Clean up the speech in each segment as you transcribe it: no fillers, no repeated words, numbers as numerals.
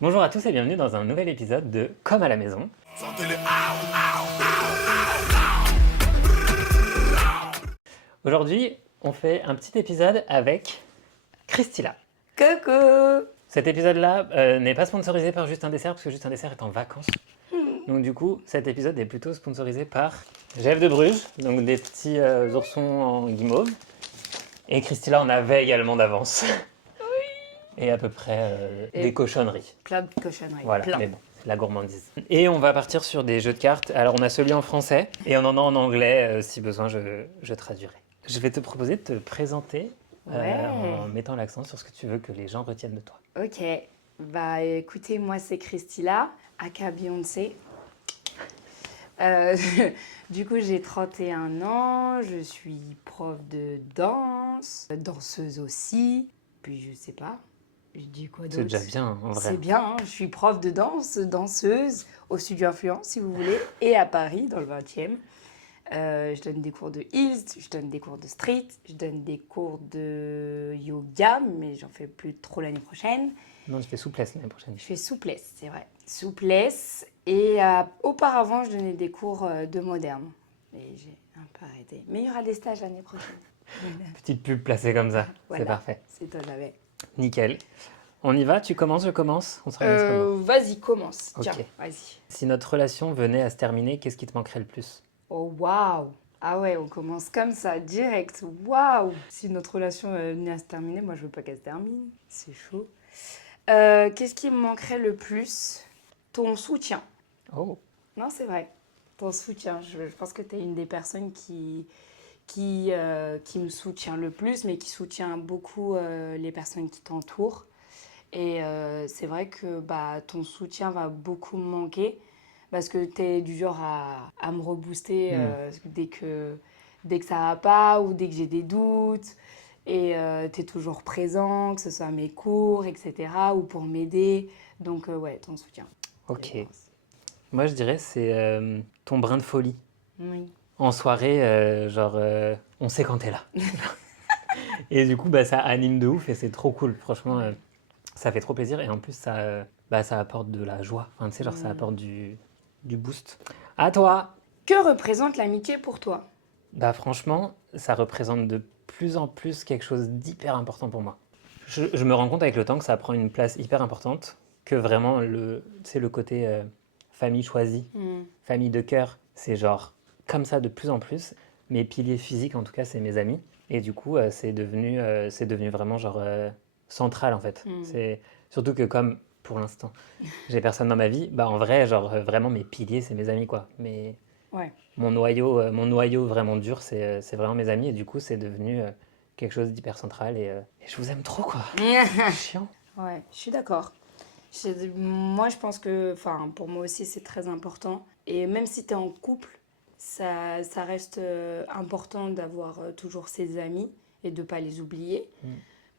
Bonjour à tous et bienvenue dans un nouvel épisode de Comme à la maison. Aujourd'hui, on fait un petit épisode avec Christilla. Coucou. Cet épisode-là n'est pas sponsorisé par Juste un dessert parce que Juste un dessert est en vacances. Donc du coup, cet épisode est plutôt sponsorisé par Jeff de Bruges, donc des petits oursons en guimauve. Et Christilla en avait également d'avance. Et à peu près Et des cochonneries. Plein de cochonneries. Voilà, Plein. mais bon, c'est de la gourmandise. Et on va partir sur des jeux de cartes. Alors, on a celui en français et on en a en anglais. Si besoin, je traduirai. Je vais te proposer de te présenter Ouais. en mettant l'accent sur ce que tu veux que les gens retiennent de toi. Ok. Bah écoutez, moi c'est Christilla, aka Beyoncé. Euh, du coup, j'ai 31 ans, je suis prof de danse, danseuse aussi. Puis je sais pas, je dis quoi d'autre? C'est déjà bien, en vrai. C'est bien, hein, je suis prof de danse, danseuse au Studio Influence si vous voulez, et à Paris dans le 20e. Je donne des cours de heels, je donne des cours de street, je donne des cours de yoga, mais j'en fais plus trop l'année prochaine. Non, tu fais souplesse l'année prochaine. Je fais souplesse, c'est vrai. Souplesse. Et auparavant, je donnais des cours de moderne. Et j'ai un peu arrêté. Mais il y aura des stages l'année prochaine. Petite pub placée comme ça, Voilà. c'est parfait. C'est toi, j'avais. Nickel. On y va? Tu commences, je commence? On s'organise comment? Vas-y, commence. Ok. Tiens, vas-y. Si notre relation venait à se terminer, qu'est-ce qui te manquerait le plus? Oh, waouh! Ah ouais, on commence comme ça, direct. Waouh! Si notre relation venait à se terminer, moi, je veux pas qu'elle se termine. C'est chaud. Qu'est-ce qui me manquerait le plus? Ton soutien. Oh, Non, c'est vrai. Ton soutien. Je pense que tu es une des personnes qui me soutient le plus, mais qui soutient beaucoup les personnes qui t'entourent. Et c'est vrai que bah, ton soutien va beaucoup me manquer parce que tu es du genre à me rebooster dès que ça va pas ou dès que j'ai des doutes. Et tu es toujours présent, que ce soit à mes cours, etc. ou pour m'aider. Donc ouais, ton soutien. ok. Je pense. Moi, je dirais c'est ton brin de folie. Oui. En soirée, on sait quand t'es là. Et du coup, bah, ça anime de ouf et c'est trop cool. Franchement, ça fait trop plaisir. Et en plus, ça apporte de la joie. Enfin, tu sais, genre, ça apporte du boost. À toi! Que représente l'amitié pour toi? Bah, franchement, ça représente de plus en plus quelque chose d'hyper important pour moi. Je me rends compte avec le temps que ça prend une place hyper importante, que vraiment, tu sais, le côté famille choisie, famille de cœur, c'est genre comme ça de plus en plus. Mes piliers physiques, en tout cas, c'est mes amis. Et du coup, c'est devenu vraiment genre central en fait. C'est surtout que comme pour l'instant, j'ai personne dans ma vie, bah en vrai, genre vraiment mes piliers, c'est mes amis quoi. Mais Ouais. mon noyau vraiment dur, c'est vraiment mes amis. Et du coup, c'est devenu quelque chose d'hyper central. Et je vous aime trop quoi. C'est chiant. Ouais, je suis d'accord. Moi, je pense que, enfin, pour moi aussi, c'est très important. Et même si tu es en couple, ça reste important d'avoir toujours ses amis et de ne pas les oublier.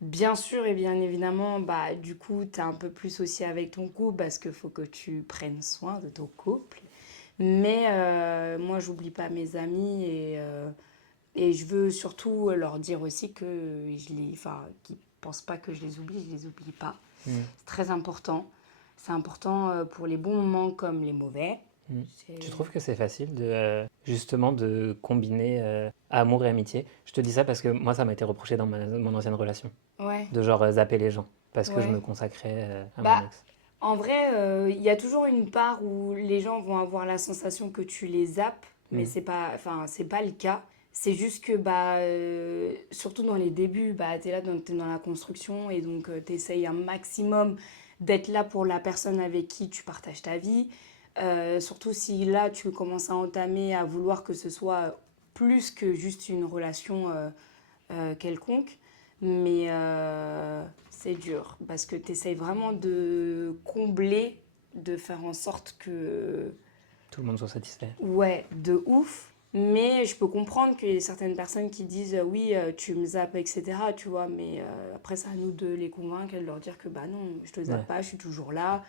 Bien sûr et bien évidemment, bah, du coup, tu es un peu plus aussi avec ton couple parce qu'il faut que tu prennes soin de ton couple. Mais moi, j'oublie pas mes amis et je veux surtout leur dire aussi que qu'ils pensent pas que je les oublie pas. C'est très important. C'est important pour les bons moments comme les mauvais. Tu trouves que c'est facile justement de combiner amour et amitié? Je te dis ça parce que moi, ça m'a été reproché dans mon ancienne relation. Ouais. De genre zapper les gens. Parce que je Ouais. me consacrais à Bah, mon ex. en vrai, il y a toujours une part où les gens vont avoir la sensation que tu les zappes, mais c'est pas le cas. C'est juste que, bah, surtout dans les débuts, bah, t'es dans la construction et donc t'essayes un maximum d'être là pour la personne avec qui tu partages ta vie. Surtout si là, tu commences à entamer, à vouloir que ce soit plus que juste une relation quelconque. Mais c'est dur parce que tu essayes vraiment de combler, de faire en sorte que... Tout le monde soit satisfait. Ouais, de ouf. Mais je peux comprendre qu'il y ait certaines personnes qui disent oui, tu me zappes, etc. Tu vois, mais après, c'est à nous de les convaincre et de leur dire que bah non, je te zappe Ouais. pas, je suis toujours là.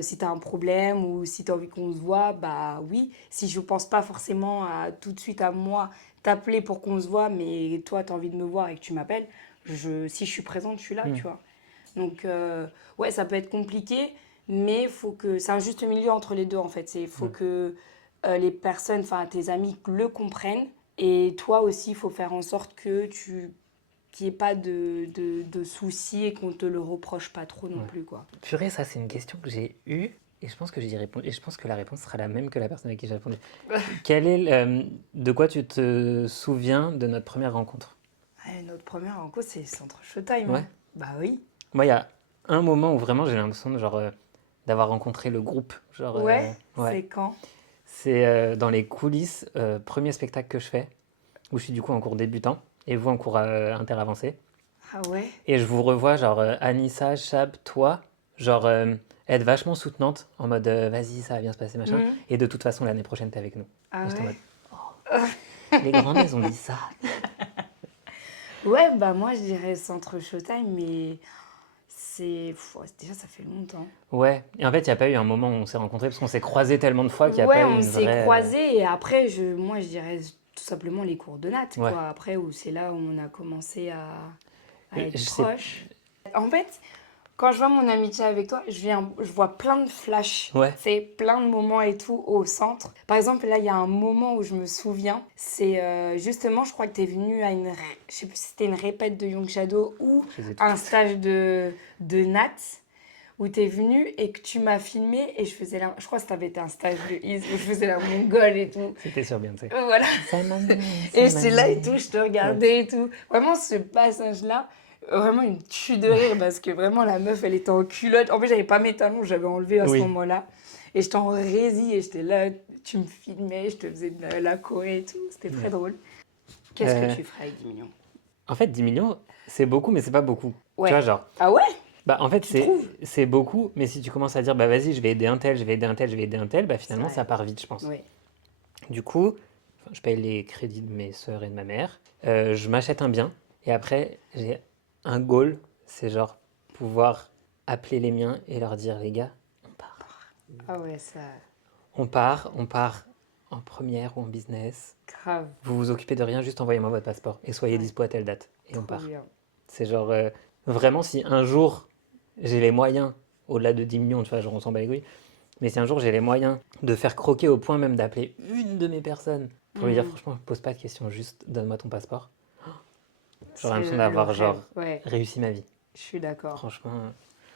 Si tu as un problème ou si tu as envie qu'on se voit, bah oui. Si je pense pas forcément tout de suite à moi t'appeler pour qu'on se voit, mais toi, tu as envie de me voir et que tu m'appelles, si je suis présente, je suis là, tu vois. Donc, ouais, ça peut être compliqué, mais faut que c'est un juste milieu entre les deux en fait. Il faut que les personnes, enfin tes amis le comprennent et toi aussi, il faut faire en sorte que tu qu'il n'y ait pas de soucis et qu'on te le reproche pas trop non Ouais. plus quoi. Purée, ça, c'est une question que j'ai eue et je pense que j'y réponds. Et je pense que la réponse sera la même que la personne à qui j'ai répondu. De quoi tu te souviens de notre première rencontre? Ouais, notre première rencontre, c'est Centre Showtime. Ouais. Hein. Bah oui. Moi, il y a un moment où vraiment j'ai l'impression de, d'avoir rencontré le groupe. Ouais, Ouais. c'est quand? C'est dans les coulisses, premier spectacle que je fais, où je suis du coup en cours débutant et vous en cours interavancé. Ah ouais? Et je vous revois, Anissa, Chab, toi, être vachement soutenante, en mode vas-y, ça va bien se passer, machin. Mhm. Et de toute façon, l'année prochaine, t'es avec nous. Ah Et j'étais en mode, ouais? les grandes, elles ont dit ça. Ouais, bah moi je dirais Centre Showtime, mais déjà ça fait longtemps. Ouais, et en fait, il n'y a pas eu un moment où on s'est rencontrés, parce qu'on s'est croisés tellement de fois qu'il n'y a Ouais, pas eu on une s'est vraie. croisés et après, moi je dirais tout simplement les cours de natte, Ouais. quoi. Après, où c'est là où on a commencé à Je être sais. proches. En fait, quand je vois mon amitié avec toi, je vois plein de flashs, Ouais. c'est plein de moments et tout au centre. Par exemple, là, il y a un moment où je me souviens, c'est justement, je crois que tu es venu à je sais plus si c'était une répète de Young Shadow ou Je les ai un toutes. stage de Nat, où tu es venu et que tu m'as filmé et je crois que ça avait été un stage de Is où je faisais la mongole et tout. C'était sur Beyoncé. Voilà. Ça m'a Et j'étais là et tout, je te regardais et tout. Vraiment, ce passage-là, vraiment une tue de rire parce que vraiment, la meuf, elle était en culotte. En fait, j'avais pas mes talons, j'avais enlevé à ce Oui. moment-là. Et j'étais en rési et j'étais là, tu me filmais, je te faisais de la choré et tout. C'était très drôle. Qu'est-ce que tu ferais avec 10 millions? En fait, 10 millions, c'est beaucoup, mais c'est pas beaucoup. Tu Ouais. vois, Ah ouais? en fait, Tu trouves? c'est beaucoup, mais si tu commences à dire, bah vas-y, je vais aider un tel, je vais aider un tel, je vais aider un tel, bah C'est finalement, vrai. ça part vite, je pense. Ouais. Du coup, je paye les crédits de mes sœurs et de ma mère, je m'achète un bien, et après, j'ai un goal, c'est pouvoir appeler les miens et leur dire, les gars, on part. Ah ouais, ça. On part en première ou en business. Grave. Vous vous occupez de rien, juste envoyez-moi votre passeport et soyez Ouais. dispo à telle date. Et on Trop part. bien. C'est vraiment, si un jour j'ai les moyens, au-delà de 10 millions, tu vois, on s'en bat les couilles, mais si un jour j'ai les moyens de faire croquer au point même d'appeler une de mes personnes pour lui dire, franchement, pose pas de questions, juste donne-moi ton passeport, j'aurais l'impression Le d'avoir, rêve. Ouais, réussi ma vie. je suis d'accord. Franchement.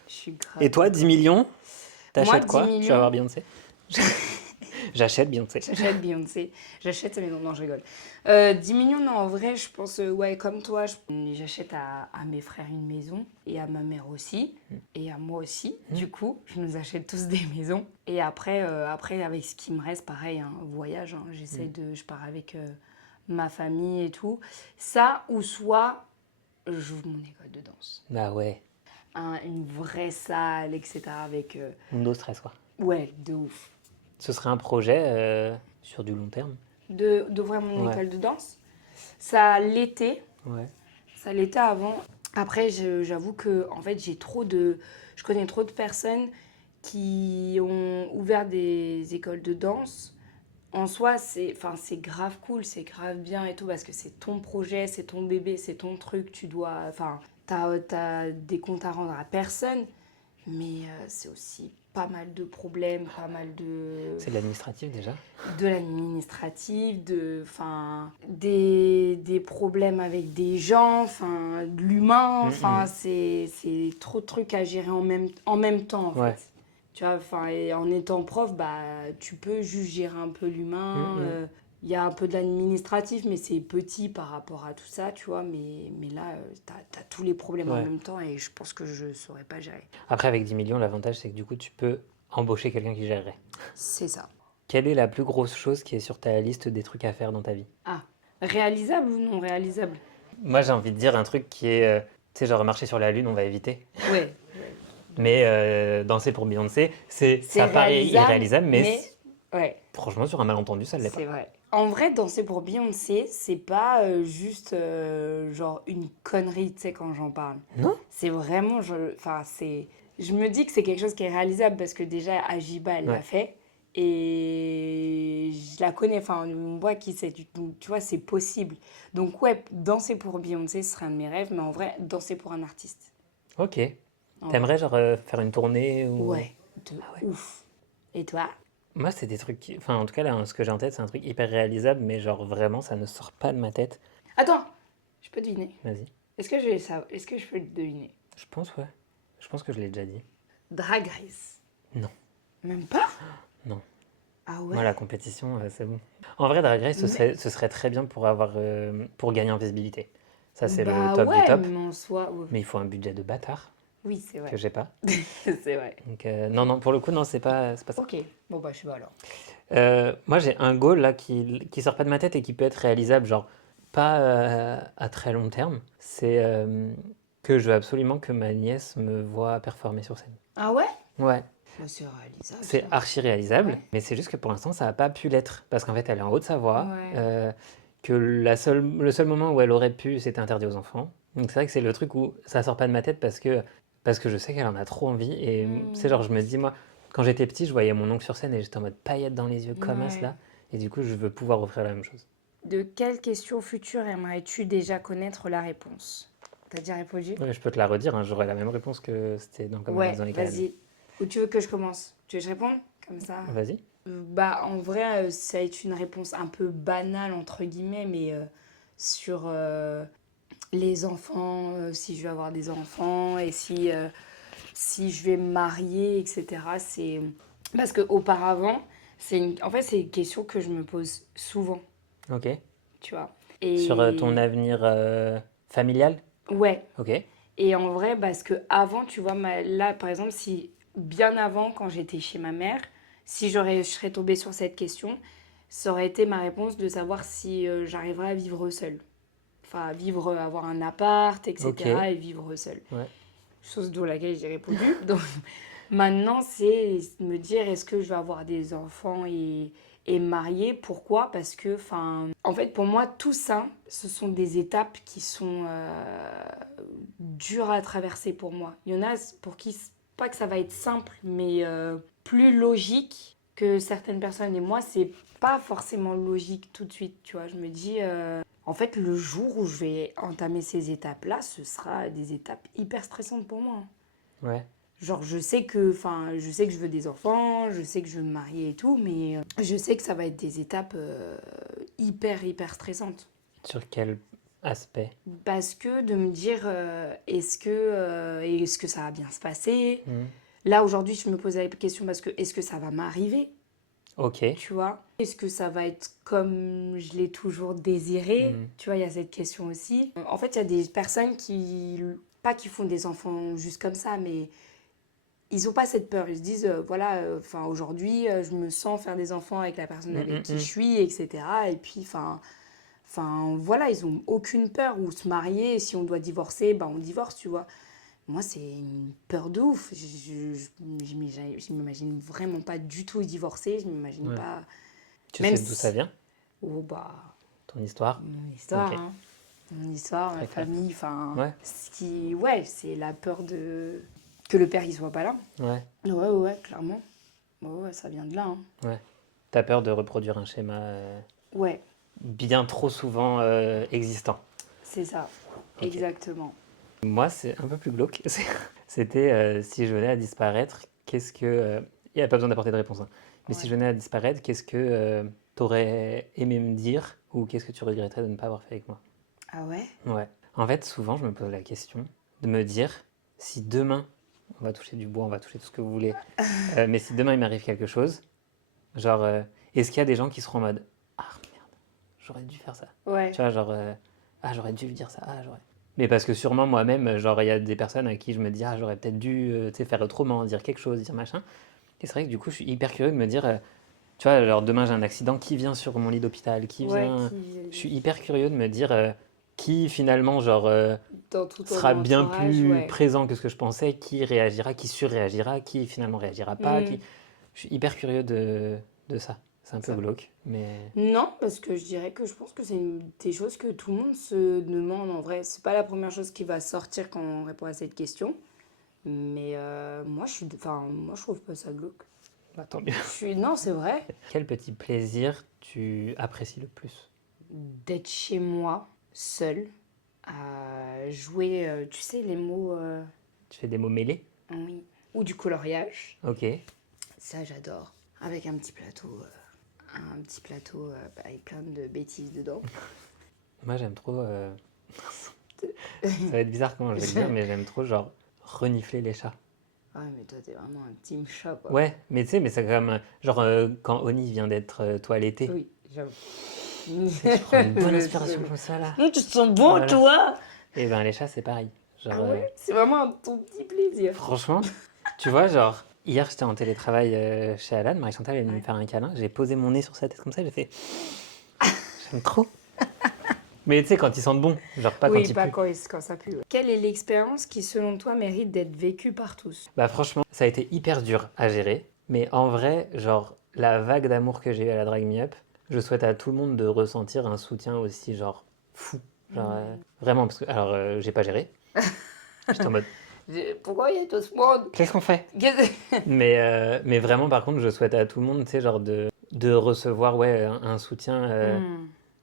Je suis grave Et toi, 10 d'accord. millions, Moi, t'achètes 10 quoi? Tu vas millions, voir Beyoncé? J'achète Beyoncé. j'achète Beyoncé. J'achète sa maison. Non, je rigole. 10 millions, non, en vrai, je pense, ouais, comme toi, j'achète à mes frères une maison et à ma mère aussi et à moi aussi. Du coup, je nous achète tous des maisons. Et après, avec ce qui me reste, pareil, hein, voyage. Hein, je pars avec ma famille et tout. Ça, ou soit, j'ouvre mon école de danse. Bah ouais, Une vraie salle, etc. Avec, Mundo Stress, quoi. ouais, de ouf. Ce serait un projet sur du long terme. D'ouvrir mon Ouais. école de danse. Ça l'était. Ouais. Ça l'était avant. Après, j'avoue que en fait, je connais trop de personnes qui ont ouvert des écoles de danse. En soi, c'est grave cool, c'est grave bien et tout, parce que c'est ton projet, c'est ton bébé, c'est ton truc, t'as des comptes à rendre à personne, mais c'est aussi pas mal de problèmes, pas mal C'est de l'administratif déjà. de l'administratif, des problèmes avec des gens, de l'humain, c'est trop de trucs à gérer en même temps en Ouais. fait. Tu vois, et en étant prof, bah tu peux juste gérer un peu l'humain. Il y a un peu de l'administratif, mais c'est petit par rapport à tout ça, tu vois. Mais là, t'as tous les problèmes en Ouais. même temps et je pense que je saurais pas gérer. Après, avec 10 millions, l'avantage, c'est que du coup, tu peux embaucher quelqu'un qui gérerait. C'est ça. Quelle est la plus grosse chose qui est sur ta liste des trucs à faire dans ta vie? Ah, réalisable ou non réalisable? Moi, j'ai envie de dire un truc qui est, tu sais, marcher sur la Lune, on va éviter. Ouais. Mais danser pour Beyoncé, ça paraît réalisable, irréalisable, mais ouais. franchement, sur un malentendu, ça ne l'est pas. C'est vrai. En vrai, danser pour Beyoncé, c'est pas juste genre une connerie, tu sais, quand j'en parle. Non? C'est vraiment, je me dis que c'est quelque chose qui est réalisable parce que déjà, Ajiba, elle l'a Ouais. fait. Et je la connais, on voit qui c'est. Donc, tu vois, c'est possible. Donc, ouais, danser pour Beyoncé, ce serait un de mes rêves, mais en vrai, danser pour un artiste. Ok. En T'aimerais faire une tournée ou... Ouais, de Ah ouais. ouf. Et toi? Moi, c'est des trucs enfin, en tout cas, là, ce que j'ai en tête, c'est un truc hyper réalisable, mais genre vraiment, ça ne sort pas de ma tête. Attends, je peux deviner. Vas-y. Est-ce que je peux le deviner? Je pense, ouais. Je pense que je l'ai déjà dit. Drag Race. Non, Même pas? non. Ah Moi, ouais? la compétition, c'est bon. En vrai, Drag Race, Mais, ce serait très bien pour pour gagner en visibilité. Ça, c'est le bah top du ouais, top. mais en soi, ouais. Mais il faut un budget de bâtard Oui, c'est que vrai. j'ai pas. C'est vrai. Donc, non, non, pour le coup, non, c'est pas ça. Ok, bon bah je suis alors. Moi, j'ai un goal là qui sort pas de ma tête et qui peut être réalisable, genre pas à très long terme. C'est que je veux absolument que ma nièce me voit performer sur scène. Ah ouais? Ouais, Bah c'est réalisable c'est ça. archi réalisable, Ouais. mais c'est juste que pour l'instant, ça n'a pas pu l'être. Parce qu'en fait, elle est en Haute-Savoie, Ouais. que le seul moment où elle aurait pu, c'était interdit aux enfants. Donc c'est vrai que c'est le truc où ça sort pas de ma tête parce que je sais qu'elle en a trop envie. Et tu sais, genre, Hmm. je me dis, moi, quand j'étais petit, je voyais mon oncle sur scène et j'étais en mode paillettes dans les yeux comme as Ouais. là. Et du coup, je veux pouvoir offrir la même chose. De quelle question future aimerais-tu déjà connaître la réponse? T'as déjà répondu? Ouais, je peux te la redire, hein, j'aurais la même réponse que c'était dans Comme Alice Ouais, dans les Calanques. vas-y. Ou tu veux que je commence? Tu veux que je réponde? Comme ça. Vas-y. Bah, en vrai, ça va être une réponse un peu banale, entre guillemets, mais sur les enfants, si je vais avoir des enfants et si je vais me marier, etc. C'est parce que auparavant, en fait, c'est une question que je me pose souvent, Ok. tu vois. Sur ton Et avenir familial? ouais, Ok. et en vrai, parce que avant, tu vois, là, par exemple, si bien avant, quand j'étais chez ma mère, si je serais tombée sur cette question, ça aurait été ma réponse de savoir si j'arriverais à vivre seule. Enfin, vivre, avoir un appart, Ok. etc. et vivre seule. Ouais. Chose dont laquelle j'ai répondu. Donc maintenant, c'est me dire est-ce que je vais avoir des enfants et me marier. Pourquoi? Parce que, enfin, en fait, pour moi, tout ça, ce sont des étapes qui sont dures à traverser pour moi. Il y en a pour qui, pas que ça va être simple, mais plus logique que certaines personnes. Et moi, c'est pas forcément logique tout de suite, tu vois. Je me dis, en fait, le jour où je vais entamer ces étapes-là, ce sera des étapes hyper stressantes pour moi. Ouais. Genre, je sais que je veux des enfants, je sais que je veux me marier et tout, mais je sais que ça va être des étapes hyper stressantes. Sur quel aspect? Parce que de me dire, est-ce que ça va bien se passer? Hmm. Là, aujourd'hui, je me pose la question parce que est-ce que ça va m'arriver? Ok. Tu vois? Est-ce que ça va être comme je l'ai toujours désiré? Hmm. Tu vois, il y a cette question aussi. En fait, il y a des personnes pas qui font des enfants juste comme ça, mais ils n'ont pas cette peur. Ils se disent, voilà, enfin, aujourd'hui, je me sens faire des enfants avec la personne Hmm, avec hmm, qui je hmm. suis, etc. Et puis, enfin, voilà, ils n'ont aucune peur ou se marier. Et si on doit divorcer, ben on divorce, tu vois. Moi, c'est une peur de ouf. Je m'imagine vraiment pas du tout divorcer. Je m'imagine Ouais. pas. Tu Même sais d'où ça si. vient? Oh, bah. Ton histoire? Mon Ok. histoire, hein. Mon histoire, ma Très clair. famille, enfin. Ouais. Ce qui. Ouais, c'est la peur de. Que le père, il soit pas là. Ouais. Ouais, clairement. Ouais, ça vient de là, hein. Ouais. T'as peur de reproduire un schéma Ouais, bien trop souvent existant. c'est ça. Ok. Exactement. Moi, c'est un peu plus glauque. C'était si je venais à disparaître, qu'est-ce que. Il n'y a pas besoin d'apporter de réponse, hein. Mais si Ouais. je venais à disparaître, qu'est-ce que t'aurais aimé me dire ou qu'est-ce que tu regretterais de ne pas avoir fait avec moi? Ah ouais? Ouais. En fait, souvent, je me pose la question de me dire si demain, on va toucher du bois, on va toucher tout ce que vous voulez, mais si demain il m'arrive quelque chose, genre, est-ce qu'il y a des gens qui seront en mode ah merde, j'aurais dû faire ça? Ouais. Tu vois, genre, ah j'aurais dû lui dire ça, ah j'aurais. Mais parce que sûrement moi-même, genre, il y a des personnes à qui je me dis ah j'aurais peut-être dû tu sais, faire autrement, dire quelque chose, dire machin. Et c'est vrai que du coup, je suis hyper curieux de me dire, tu vois, alors demain j'ai un accident, qui vient sur mon lit d'hôpital, qui Ouais, vient. Je qui. suis hyper curieux de me dire qui finalement, genre, Dans tout ton sera bien entourage, plus ouais. présent que ce que je pensais, qui réagira, qui surréagira, qui finalement réagira pas, Hmm, qui. Je suis hyper curieux de ça. C'est un peu ça. glauque, mais. Non, parce que je dirais que je pense que c'est une des choses que tout le monde se demande en vrai. C'est pas la première chose qui va sortir quand on répond à cette question. Mais moi, je trouve pas ça glauque. Bah, tant mieux. Non, c'est vrai. Quel petit plaisir tu apprécies le plus? D'être chez moi, seule, à jouer, tu sais, les mots. Tu fais des mots mêlés? Oui. ou du coloriage. Ok. Ça, j'adore. Avec un petit plateau, avec plein de bêtises dedans. Moi, j'aime trop. Ça va être bizarre comment je vais le dire, mais j'aime trop, genre, renifler les chats. Ouais, mais toi, t'es vraiment un team chat, quoi. Ouais, mais tu sais, mais c'est quand même. Genre, quand Oni vient d'être toiletté, Oui, j'avoue. tu prends une bonne inspiration comme ça, là. Tu te sens bon, Voilà. toi. Et ben, les chats, c'est pareil. Genre, Ah ouais, c'est vraiment ton petit plaisir. franchement, tu vois, genre, hier, j'étais en télétravail chez Alan, Marie-Chantal est venue me Ouais. faire un câlin, j'ai posé mon nez sur sa tête comme ça, j'ai fait. J'aime trop. Mais tu sais, quand ils sentent bon, genre pas quand Oui, ils pas puent. quand ça pue. Ouais. Quelle est l'expérience qui, selon toi, mérite d'être vécue par tous? Bah, franchement, ça a été hyper dur à gérer, mais en vrai, genre, la vague d'amour que j'ai eue à la Drag Me Up, je souhaite à tout le monde de ressentir un soutien aussi, genre, fou. Genre, vraiment, parce que, alors, j'ai pas géré. J'étais en mode, Pourquoi il y a tout ce monde? qu'est-ce qu'on fait? Mais vraiment, par contre, je souhaite à tout le monde, tu sais, genre, de recevoir, ouais, un soutien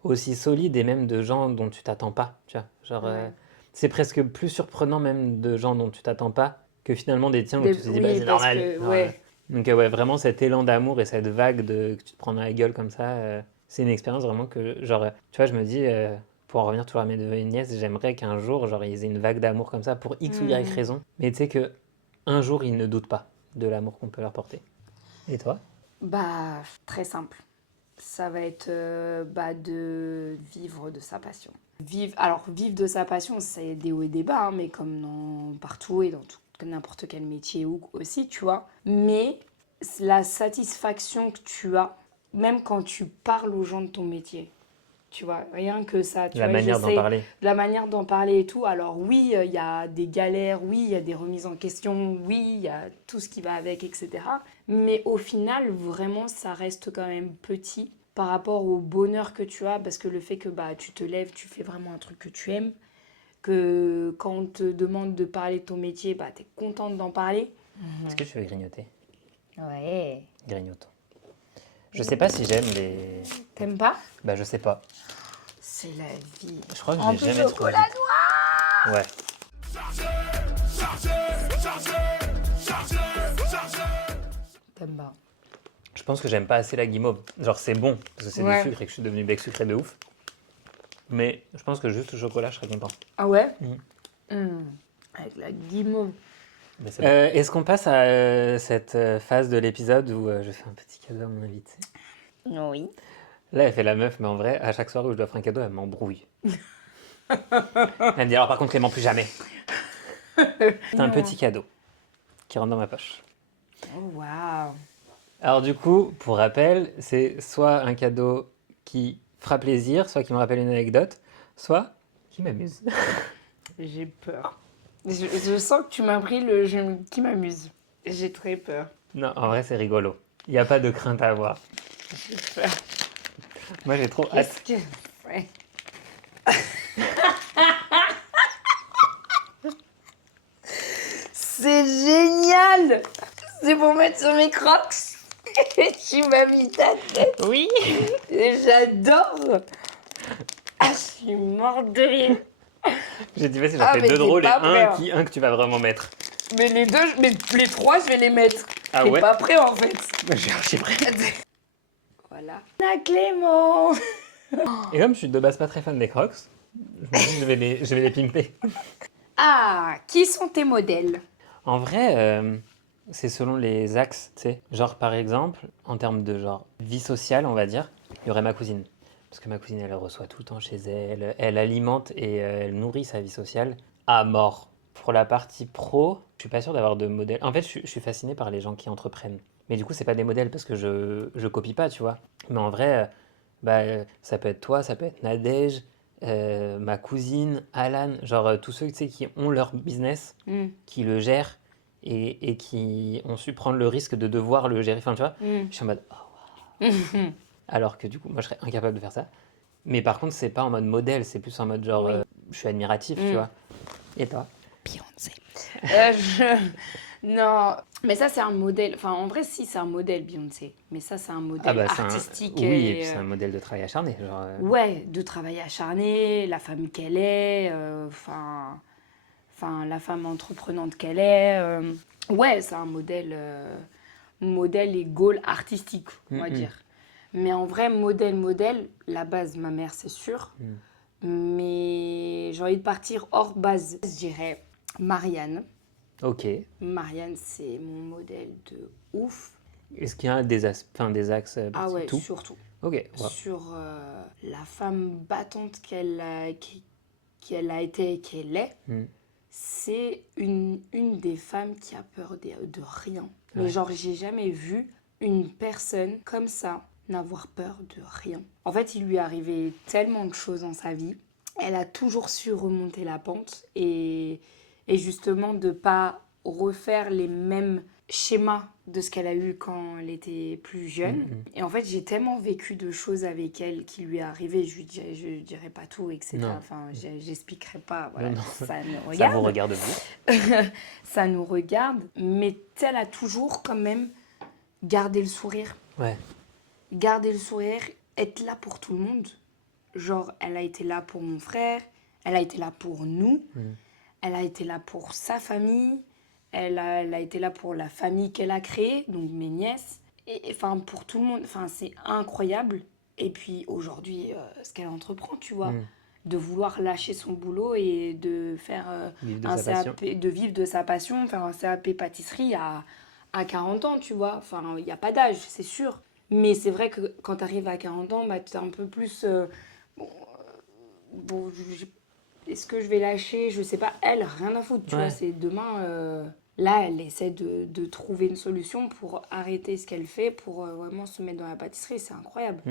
aussi solide et même de gens dont tu t'attends pas, tu vois. Genre, Ouais. c'est presque plus surprenant même de gens dont tu t'attends pas que finalement des tiens où tu te dis, bah, Oui, c'est parce normal. que, Genre, ouais. donc, ouais, vraiment, cet élan d'amour et cette vague que tu te prends dans la gueule comme ça, c'est une expérience vraiment que, genre, tu vois, je me dis, pour en revenir toujours à mes neveux et nièces, j'aimerais qu'un jour, genre, ils aient une vague d'amour comme ça pour X ou Y raison. Mais tu sais que un jour, ils ne doutent pas de l'amour qu'on peut leur porter. Et toi? Bah, très simple. Ça va être de vivre de sa passion. Vivre de sa passion, c'est des hauts et des bas, hein, mais comme partout et dans n'importe quel métier ou aussi, tu vois. Mais la satisfaction que tu as, même quand tu parles aux gens de ton métier, tu vois, rien que ça, tu La vois, manière d'en j'essaie parler. la manière d'en parler et tout. Alors oui, il y a des galères, oui, il y a des remises en question, oui, il y a tout ce qui va avec, etc. Mais au final, vraiment, ça reste quand même petit par rapport au bonheur que tu as, parce que le fait que bah, tu te lèves, tu fais vraiment un truc que tu aimes, que quand on te demande de parler de ton métier, bah, tu es contente d'en parler. Est-ce que tu veux grignoter? Ouais. Grignotons. Je sais pas si j'aime les. T'aimes pas? Bah, je sais pas. C'est la vie. Je crois que En j'ai plus, jamais au trop. chocolat Ouais. T'aimes pas? Je pense que j'aime pas assez la guimauve. Genre, c'est bon, parce que c'est Ouais. du sucre et que je suis devenu bec sucré de ouf. Mais je pense que juste le chocolat, je serais content. Ah ouais? Mhm. Avec la guimauve. Mais c'est bon. Est-ce qu'on passe à cette phase de l'épisode où je fais un petit cadeau à mon invité? Oui. Là, elle fait la meuf, mais en vrai, à chaque soirée où je dois faire un cadeau, elle m'embrouille. Elle me dit alors, par contre, Clément, plus jamais. C'est un petit cadeau qui rentre dans ma poche. Oh, waouh. Alors, du coup, pour rappel, c'est soit un cadeau qui fera plaisir, soit qui me rappelle une anecdote, soit qui m'amuse. J'ai peur. Je sens que tu m'as pris le jeu qui m'amuse. J'ai très peur. Non, en vrai, c'est rigolo. Il n'y a pas de crainte à avoir. J'ai peur. Moi, j'ai trop hâte. Qu'est-ce que... Ouais. C'est génial! C'est pour mettre sur mes crocs. Et tu m'as mis ta tête. Oui. Et j'adore. Ah, je suis morte de rire. J'ai dit, vas-y, j'en Ah, fais mais deux t'es drôles et pas prêt, hein. un que tu vas vraiment mettre. Mais les trois, je vais les mettre. Ah T'es ouais? pas prêt en fait. J'ai prêt. Voilà. La Clément. Et comme je suis de base pas très fan des Crocs, je me dis je vais les pimper. Ah, qui sont tes modèles? En vrai, c'est selon les axes, tu sais. Genre, par exemple, en termes de genre vie sociale, on va dire, il y aurait ma cousine. Parce que ma cousine, elle reçoit tout le temps chez elle, elle alimente et elle nourrit sa vie sociale à mort. Pour la partie pro, je suis pas sûr d'avoir de modèle. En fait, je suis fasciné par les gens qui entreprennent. Mais du coup, c'est pas des modèles parce que je copie pas, tu vois. Mais en vrai, ça peut être toi, ça peut être Nadège, ma cousine, Alan, genre tous ceux tu sais, qui ont leur business, qui le gèrent et qui ont su prendre le risque de devoir le gérer. Enfin, tu vois, je suis en mode, oh, wow. Alors que du coup, moi, je serais incapable de faire ça. Mais par contre, c'est pas en mode modèle, c'est plus en mode genre, Oui. je suis admiratif, tu vois. Et toi? Beyoncé. Non, mais ça c'est un modèle. Enfin, en vrai, si c'est un modèle Beyoncé. Mais ça c'est un modèle artistique. Oui, et puis c'est un modèle de travail acharné. Genre, Ouais, de travail acharné, la femme qu'elle est, enfin, la femme entreprenante qu'elle est. Ouais, c'est un modèle et goal artistique, on va dire. Mais en vrai, modèle, la base, ma mère, c'est sûr. Mais j'ai envie de partir hors base. Je dirais Marianne. Ok. Marianne, c'est mon modèle de ouf. Est-ce qu'il y a des axes Ah ouais, tout? surtout. Ok. Ouais. Sur la femme battante qu'elle a été et qu'elle est. C'est une des femmes qui a peur de rien. Mais Ouais. genre, j'ai jamais vu une personne comme ça n'avoir peur de rien. En fait, il lui est arrivé tellement de choses dans sa vie. Elle a toujours su remonter la pente et justement de pas refaire les mêmes schémas de ce qu'elle a eu quand elle était plus jeune. Et en fait, j'ai tellement vécu de choses avec elle qui lui est arrivé, je dirais pas tout, etc. Non. Enfin, j'expliquerai pas, voilà, Non. ça nous Ça regarde. vous regarde vous. Ça nous regarde, mais elle a toujours quand même gardé le sourire. Ouais. Garder le sourire, être là pour tout le monde. Genre, elle a été là pour mon frère, elle a été là pour nous, elle a été là pour sa famille, elle a été là pour la famille qu'elle a créée, donc mes nièces, et enfin pour tout le monde. Enfin, c'est incroyable. Et puis aujourd'hui, ce qu'elle entreprend, tu vois, de vouloir lâcher son boulot et de faire Vivre de un sa passion. CAP, de vivre de sa passion, faire un CAP pâtisserie à 40 ans, tu vois. Enfin, il n'y a pas d'âge, c'est sûr. Mais c'est vrai que quand tu arrives à 40 ans, bah, tu es un peu plus... bon, est-ce que je vais lâcher? Je sais pas. Elle, rien à foutre, tu Ouais. vois. C'est demain... là, elle essaie de trouver une solution pour arrêter ce qu'elle fait, pour vraiment se mettre dans la pâtisserie. C'est incroyable.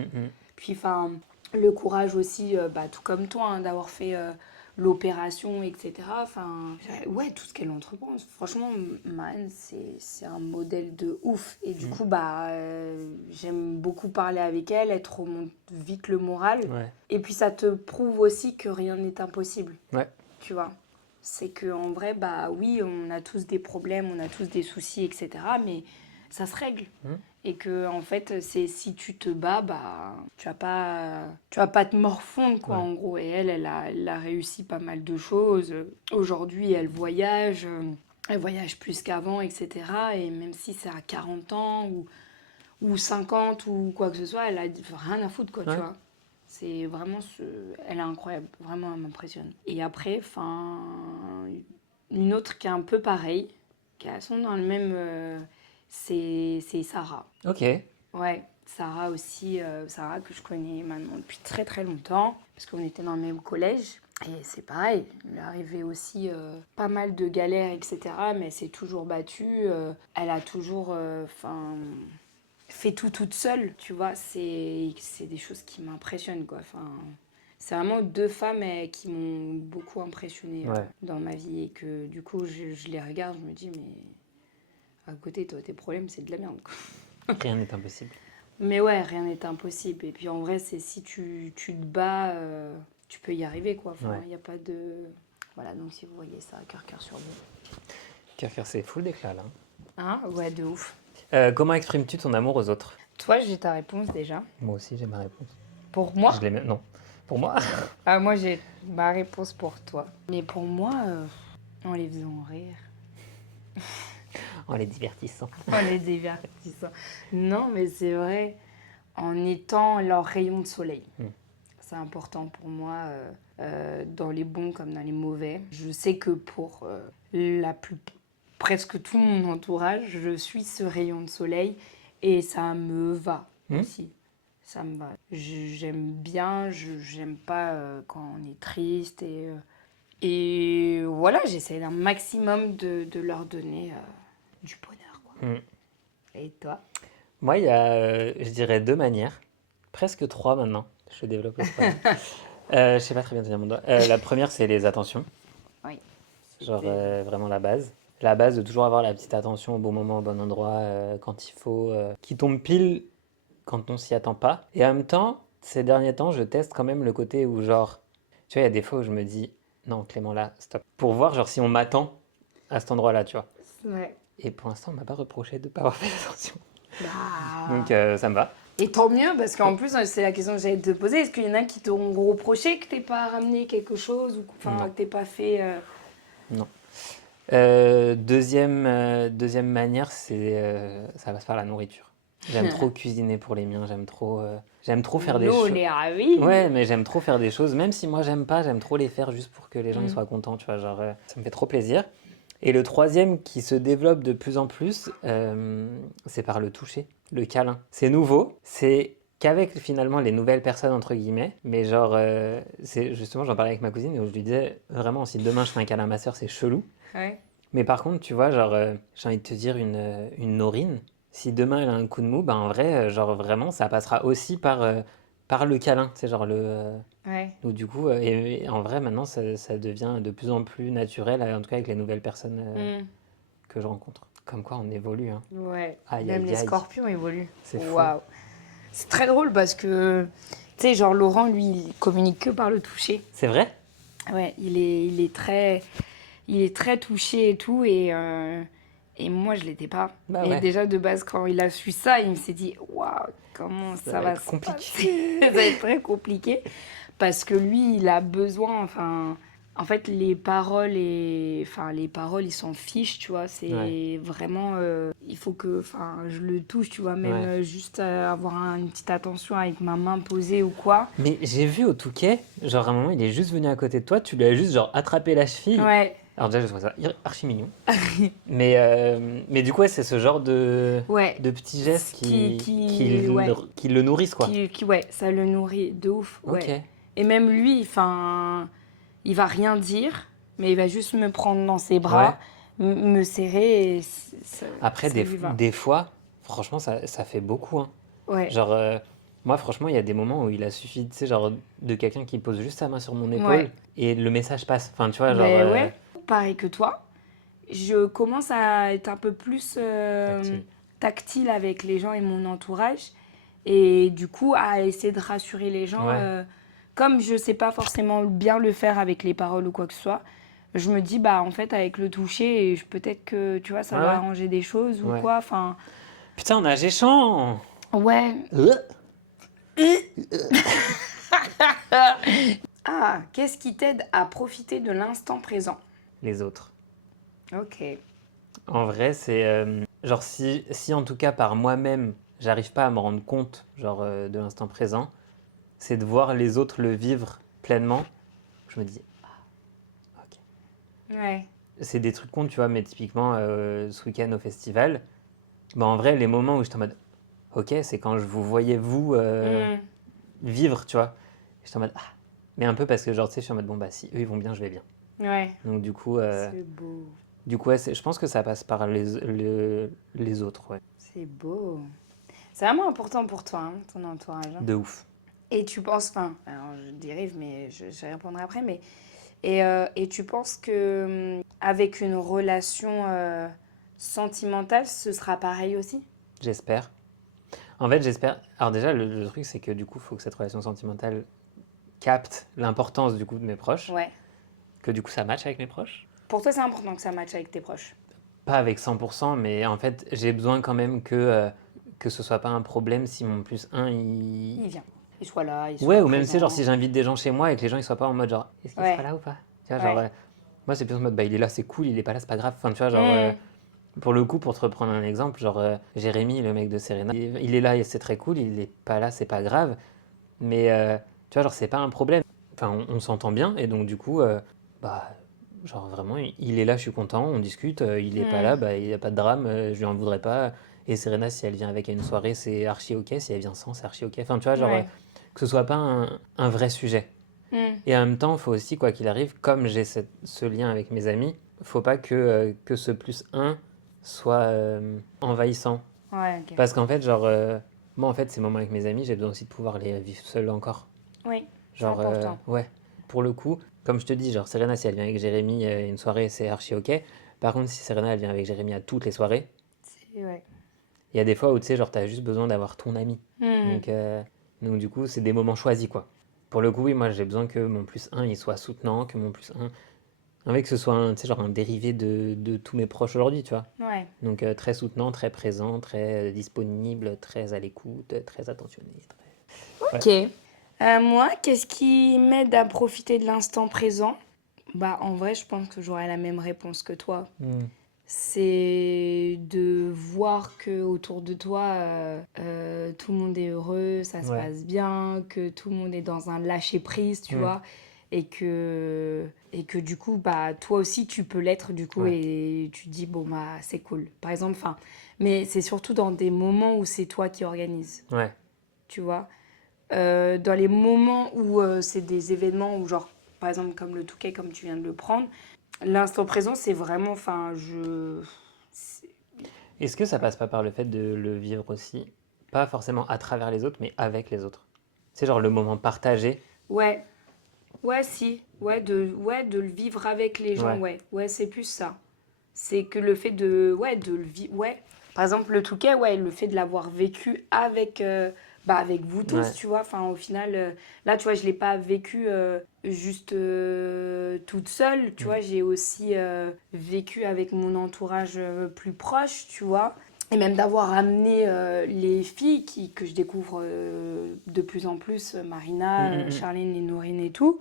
Puis, enfin, le courage aussi, bah, tout comme toi, hein, d'avoir fait l'opération, etc. Enfin, ouais, tout ce qu'elle entreprend. Franchement, Man, c'est un modèle de ouf. Et du coup, bah, j'aime beaucoup parler avec elle, elle te remonte vite le moral. Ouais. Et puis, ça te prouve aussi que rien n'est impossible. Ouais. Tu vois, c'est qu'en vrai, bah oui, on a tous des problèmes, on a tous des soucis, etc. Mais ça se règle. Et que en fait, c'est si tu te bats, bah tu vas pas te morfondre, quoi, Ouais. en gros. Et elle a réussi pas mal de choses. Aujourd'hui, elle voyage plus qu'avant, etc. Et même si c'est à 40 ans ou 50 ou quoi que ce soit, elle a rien à foutre, quoi, Ouais. tu vois. C'est vraiment elle est incroyable, vraiment elle m'impressionne. Et après, enfin, une autre qui est un peu pareille, qui sont dans le même, c'est Sarah. Ok. Ouais, Sarah aussi, Sarah que je connais maintenant depuis très très longtemps, parce qu'on était dans le même collège. Et c'est pareil, il est arrivé aussi pas mal de galères, etc. Mais elle s'est toujours battue, elle a toujours, fait tout toute seule, tu vois, c'est des choses qui m'impressionnent, quoi. Enfin, c'est vraiment deux femmes qui m'ont beaucoup impressionnée dans ma vie et que du coup, je les regarde, je me dis, mais à côté, toi, tes problèmes, c'est de la merde, quoi. Rien n'est impossible. Mais ouais, rien n'est impossible. Et puis en vrai, c'est si tu te bats, tu peux y arriver, quoi. Enfin, il n'y a pas de... Voilà, donc si vous voyez ça, cœur sur vous. Cœur, c'est full d'éclat là. Hein? Ouais, de ouf. Comment exprimes-tu ton amour aux autres? Toi, j'ai ta réponse déjà. Moi aussi, j'ai ma réponse. Pour moi? Je l'ai même. Non. Pour moi. Ah, moi, j'ai ma réponse pour toi. Mais pour moi, en les faisant rire. En les divertissant. En les divertissant. Non, mais c'est vrai, en étant leur rayon de soleil. C'est important pour moi, dans les bons comme dans les mauvais. Je sais que pour presque tout mon entourage, je suis ce rayon de soleil et ça me va aussi. Ça me va. J'aime bien, j'aime pas quand on est triste et voilà, j'essaie d'un maximum de leur donner du bonheur, quoi. Et toi? Moi, il y a, je dirais, deux manières. Presque trois maintenant. Je développe le troisième. Je sais pas très bien tenir mon doigt. La première, c'est les attentions. Oui. Genre vraiment la base. La base de toujours avoir la petite attention au bon moment, au bon endroit, quand il faut, qui tombe pile quand on s'y attend pas. Et en même temps, ces derniers temps, je teste quand même le côté où genre, tu vois, il y a des fois où je me dis, non Clément là, stop. Pour voir genre si on m'attend à cet endroit-là, tu vois. Ouais. Et pour l'instant, on m'a pas reproché de pas avoir fait attention. Bah... Donc ça me va. Et tant mieux, parce qu'en plus, c'est la question que j'allais te poser. Est-ce qu'il y en a qui t'ont reproché que t'aies pas ramené quelque chose ou que t'aies pas fait... Non. Deuxième manière, ça passe par la nourriture. J'aime trop cuisiner pour les miens, j'aime trop faire des choses. Lolo, oui. Ouais, mais j'aime trop faire des choses, même si moi j'aime pas, j'aime trop les faire juste pour que les gens ils Mm. soient contents, tu vois, genre ça me fait trop plaisir. Et le troisième qui se développe de plus en plus, c'est par le toucher, le câlin. C'est nouveau, c'est qu'avec finalement les nouvelles personnes entre guillemets, mais genre c'est justement j'en parlais avec ma cousine et où je lui disais vraiment si demain je fais un câlin à ma soeur c'est chelou. Ouais. Mais par contre, tu vois, genre, j'ai envie de te dire une Norine, si demain elle a un coup de mou, ben en vrai, genre vraiment, ça passera aussi par le câlin, c'est genre Ouais. donc du coup, et en vrai, maintenant, ça devient de plus en plus naturel, en tout cas avec les nouvelles personnes Mm. que je rencontre. Comme quoi, on évolue, hein. Ouais. Aïe, Même aïe, les aïe, scorpions évoluent. c'est fou. Waouh. C'est très drôle parce que, tu sais, genre Laurent, lui, il communique que par le toucher. C'est vrai? Ouais, il est très touché et tout, et moi, je l'étais pas. Bah Et ouais, déjà, de base, quand il a su ça, il s'est dit, waouh, comment ça ça va va être se compliqué. passer? Ça va être très compliqué. Parce que lui, il a besoin, enfin, en fait, les paroles, il s'en fiche, tu vois. Ouais, C'est vraiment, il faut que, enfin, je le touche, tu vois, même ouais. juste avoir une petite attention avec ma main posée ou quoi. Mais j'ai vu au Touquet, genre à un moment, il est juste venu à côté de toi, tu lui as juste genre attrapé la cheville. Ouais, Alors déjà, je trouve ça archi mignon. Mais du coup, ouais, c'est ce genre ouais. de petits gestes Ouais. qui le nourrissent, quoi. Ouais, ça le nourrit de ouf, Ok. ouais. Et même lui, enfin, il va rien dire, mais il va juste me prendre dans ses Ouais. bras, me serrer, et Après, ça lui va. des fois, franchement, ça fait beaucoup, hein. Ouais, Genre, moi, franchement, il y a des moments où il a suffi, tu sais, genre, de quelqu'un qui pose juste sa main sur mon épaule ouais. et le message passe. Enfin, tu vois, genre, Ben ouais, pareil que toi. Je commence à être un peu plus tactile. tactile avec les gens et mon entourage. Et du coup, à essayer de rassurer les gens. Ouais, Comme je sais pas forcément bien le faire avec les paroles ou quoi que ce soit, je me dis, bah en fait, avec le toucher, peut-être que, tu vois, ça ouais, va ouais. arranger des choses ou Ouais. quoi. Enfin, Putain, on a Géchant! ouais. Ah, qu'est-ce qui t'aide à profiter de l'instant présent? Les autres. Ok. En vrai, c'est genre si en tout cas par moi-même, j'arrive pas à me rendre compte genre de l'instant présent, c'est de voir les autres le vivre pleinement. Je me dis OK. Ouais. C'est des trucs cons, tu vois, mais typiquement ce week-end au festival, bah en vrai les moments où j'étais en mode OK, c'est quand je vous voyais vous Hmm. vivre, tu vois. J'étais en mode ah. Mais un peu parce que genre tu sais, je suis en mode bon bah si eux ils vont bien, je vais bien. Ouais. Donc C'est beau. ouais, je pense que ça passe par les autres, ouais. C'est beau. C'est vraiment important pour toi, hein, ton entourage, hein. De ouf. Et tu penses, enfin, alors je dérive, mais je répondrai après, mais et tu penses que avec une relation sentimentale, ce sera pareil aussi? J'espère. En fait, j'espère. Alors déjà, le truc, c'est que du coup, il faut que cette relation sentimentale capte l'importance du coup de mes proches, Ouais. que du coup, ça matche avec mes proches. Pour toi, c'est important que ça matche avec tes proches. Pas avec 100%, mais en fait, j'ai besoin quand même que ce soit pas un problème si mon plus un, il... Il vient. Il soit là, il Ouais, soit ou même, tu sais, genre, présent. si j'invite des gens chez moi et que les gens, ils soient pas en mode genre, est-ce qu'il sera Ouais, là ou pas? Tu vois, genre, ouais. moi, c'est plus en mode, bah, il est là, c'est cool, il est pas là, c'est pas grave. Enfin, tu vois, genre, Hmm. pour le coup, pour te reprendre un exemple, genre, Jérémy, le mec de Serena, il est là, et c'est très cool, il est pas là, c'est pas grave. Mais tu vois, genre, c'est pas un problème. Enfin, on s'entend bien, et donc du coup, bah, genre vraiment, il est là, je suis content, on discute, il est pas Hmm. là, bah, il n'y a pas de drame, je lui en voudrais pas. Et Serena, si elle vient avec à une soirée, c'est archi ok, si elle vient sans, c'est archi ok. Enfin, tu vois, genre, Ouais. que ce soit pas un vrai sujet. Hmm. Et en même temps, il faut aussi, quoi qu'il arrive, comme j'ai ce lien avec mes amis, faut pas que ce plus un soit envahissant. Ouais, ok. Parce qu'en fait, genre, moi, en fait, ces moments avec mes amis, j'ai besoin aussi de pouvoir les vivre seul encore. Oui, c'est Genre, important. ouais, pour le coup, comme je te dis, genre, Serena, si elle vient avec Jérémy une soirée, c'est archi ok. Par contre, si Serena, elle vient avec Jérémy à toutes les soirées, Ouais. il y a des fois où, tu sais, genre, t'as juste besoin d'avoir ton ami. Hmm. Donc, du coup, c'est des moments choisis, quoi. Pour le coup, oui, moi, j'ai besoin que mon plus un il soit soutenant, que mon plus un que ce soit tu sais, genre un dérivé de tous mes proches aujourd'hui, tu vois. Ouais. Donc, très soutenant, très présent, très disponible, très à l'écoute, très attentionné. Ouais. Ok. Moi, qu'est-ce qui m'aide à profiter de l'instant présent? Bah, en vrai, je pense que j'aurais la même réponse que toi. Hmm. C'est de voir que autour de toi, tout le monde est heureux, ça se Ouais, passe bien, que tout le monde est dans un lâcher-prise, tu hmm, vois, et que du coup, bah, toi aussi, tu peux l'être, du coup, ouais, et tu te dis, bon, bah, c'est cool. Par exemple, enfin, mais c'est surtout dans des moments où c'est toi qui organises, ouais. tu vois. Dans les moments où c'est des événements où, genre, par exemple, comme le Touquet, comme tu viens de le prendre, l'instant présent, c'est vraiment, enfin, Est-ce que ça passe pas par le fait de le vivre aussi, pas forcément à travers les autres, mais avec les autres? C'est genre le moment partagé. Ouais, ouais, si. Ouais, de le vivre avec les gens, Ouais, ouais. Ouais, c'est plus ça. C'est que le fait de le vivre, ouais. Par exemple, le Touquet, ouais, le fait de l'avoir vécu avec, bah, avec vous tous, ouais. tu vois. Enfin, au final, là, tu vois, je l'ai pas vécu juste toute seule, tu Hmm. vois. J'ai aussi vécu avec mon entourage plus proche, tu vois. Et même d'avoir amené les filles que je découvre de plus en plus, Hmm, Marina, hmm, hmm. Charline et Norine et tout.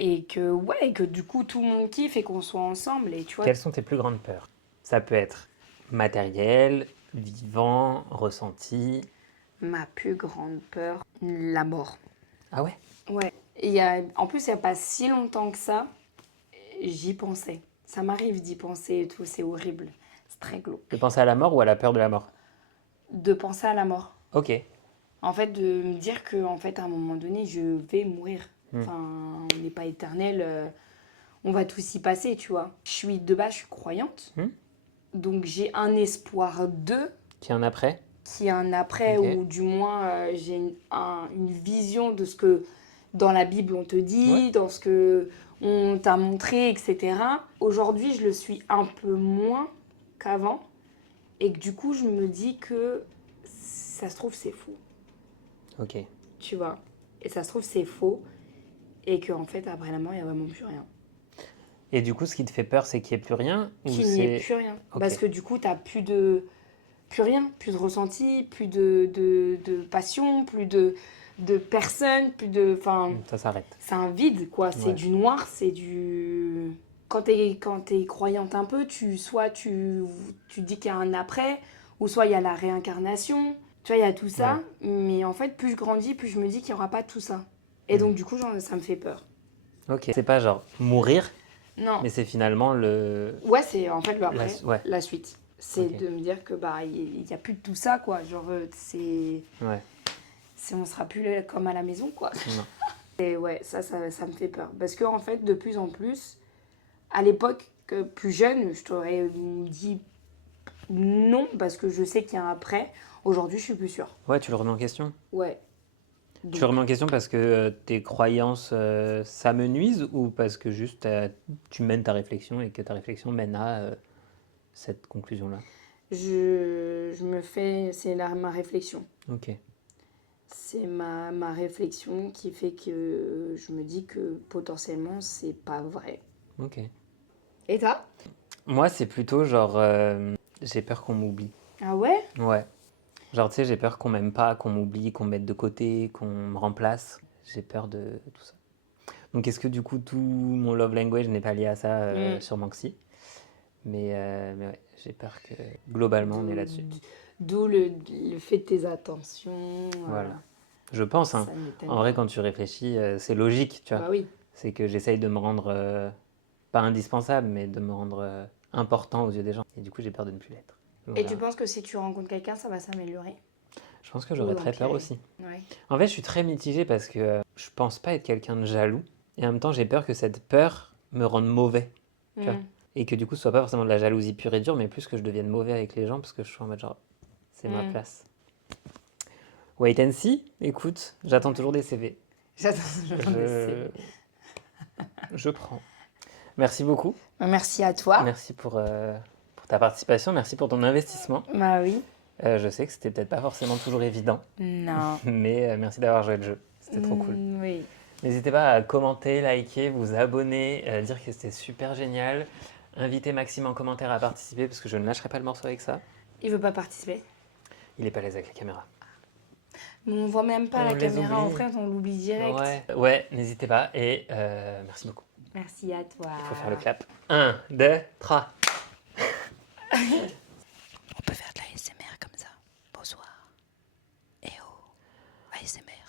Et que, ouais, que du coup, tout le monde kiffe et qu'on soit ensemble. Et tu vois, Quelles sont tes plus grandes peurs? Ça peut être matériel, vivant, ressenti. ma plus grande peur, la mort. Ah ouais? Ouais. En plus, il n'y a pas si longtemps que ça, j'y pensais. Ça m'arrive d'y penser et tout, c'est horrible. C'est très De glauque. penser à la mort ou à la peur de la mort? De penser à la mort. Ok. En fait, de me dire que, en fait, à un moment donné, je vais mourir. Hmm. Enfin, on n'est pas éternel, on va tous y passer, tu vois. De base, je suis croyante. Hmm. Donc, j'ai un espoir Qui en après? qu'il y a un après, Ok. ou du moins, j'ai une vision de ce que dans la Bible on te Ouais. dit, dans ce que on t'a montré, etc. Aujourd'hui, je le suis un peu moins qu'avant. Et que du coup, je me dis que ça se trouve, c'est faux. Ok. Tu vois. Et ça se trouve, c'est faux. Et qu'en fait, après la mort, il n'y a vraiment plus rien. Et du coup, ce qui te fait peur, c'est qu'il n'y ait plus rien ou Qu'il n'y ait c'est... plus rien. Parce Ok. que du coup, tu n'as plus rien, plus de ressenti, plus de passion, plus de personne, plus de... Enfin, Ça s'arrête. c'est un vide, quoi. C'est Ouais. du noir, c'est du... Quand t'es croyante un peu, soit tu dis qu'il y a un après, ou soit il y a la réincarnation. Tu vois, il y a tout Ouais. ça. Mais en fait, plus je grandis, plus je me dis qu'il n'y aura pas tout ça. Et Hmm. donc, du coup, ça me fait peur. Ok. C'est pas genre mourir, Non. mais c'est finalement le... Ouais, c'est en fait le après, Ouais. la suite. C'est Ok. de me dire que bah il y a plus de tout ça, quoi. Genre Ouais. on sera plus comme à la maison, quoi. Non. Et ouais, ça me fait peur parce que en fait de plus en plus, à l'époque que plus jeune, je t'aurais dit non parce que je sais qu'il y a un après. Aujourd'hui, je suis plus sûre. Ouais, tu le remets en question? Ouais. Tu le Donc remets en question parce que tes croyances s'amenuisent ou parce que juste tu mènes ta réflexion et que ta réflexion mène à cette conclusion-là? je me fais, c'est ma réflexion. Ok. C'est ma réflexion qui fait que je me dis que potentiellement c'est pas vrai. Ok. Et toi? Moi, c'est plutôt genre j'ai peur qu'on m'oublie. Ah ouais? Ouais. Genre, tu sais, j'ai peur qu'on m'aime pas, qu'on m'oublie, qu'on me mette de côté, qu'on me remplace. J'ai peur de tout ça. Donc, est-ce que du coup, tout mon love language n'est pas lié à ça Mm. sur Manxy? Mais ouais, j'ai peur que globalement, on est D'où là-dessus. d'où le fait de tes attentions. Voilà. Je pense, hein. Ça ne m'étonne En vrai, pas. quand tu réfléchis, c'est logique, tu vois. Bah oui. C'est que j'essaye de me rendre, pas indispensable, mais de me rendre important aux yeux des gens. Et du coup, j'ai peur de ne plus l'être. Donc, Et tu voilà. penses que si tu rencontres quelqu'un, ça va s'améliorer? Je pense que Ou j'aurais très peur empirer? aussi. Ouais. En fait, je suis très mitigé parce que je pense pas être quelqu'un de jaloux. Et en même temps, j'ai peur que cette peur me rende mauvais, tu vois. Mm. Et que du coup, ce soit pas forcément de la jalousie pure et dure, mais plus que je devienne mauvais avec les gens parce que je suis en mode genre, c'est ma Mm. place. Wait and see, écoute, j'attends Ouais. toujours des CV. J'attends des Je, CV. je prends. Merci beaucoup. Merci à toi. Merci pour ta participation. Merci pour ton investissement. Bah oui. Je sais que c'était peut-être pas forcément toujours évident, Non. mais merci d'avoir joué le jeu. C'était trop cool. Oui. N'hésitez pas à commenter, liker, vous abonner, dire que c'était super génial. Invitez Maxime en commentaire à participer parce que je ne lâcherai pas le morceau avec ça. Il veut pas participer. Il est pas à l'aise avec la caméra. Mais on voit même pas On la les caméra en oublie. fait, on l'oublie direct. Ouais, n'hésitez pas et merci beaucoup. Merci à toi. Il faut faire le clap. 1, 2, 3. On peut faire de la ASMR comme ça. Bonsoir. Eh oh, ASMR.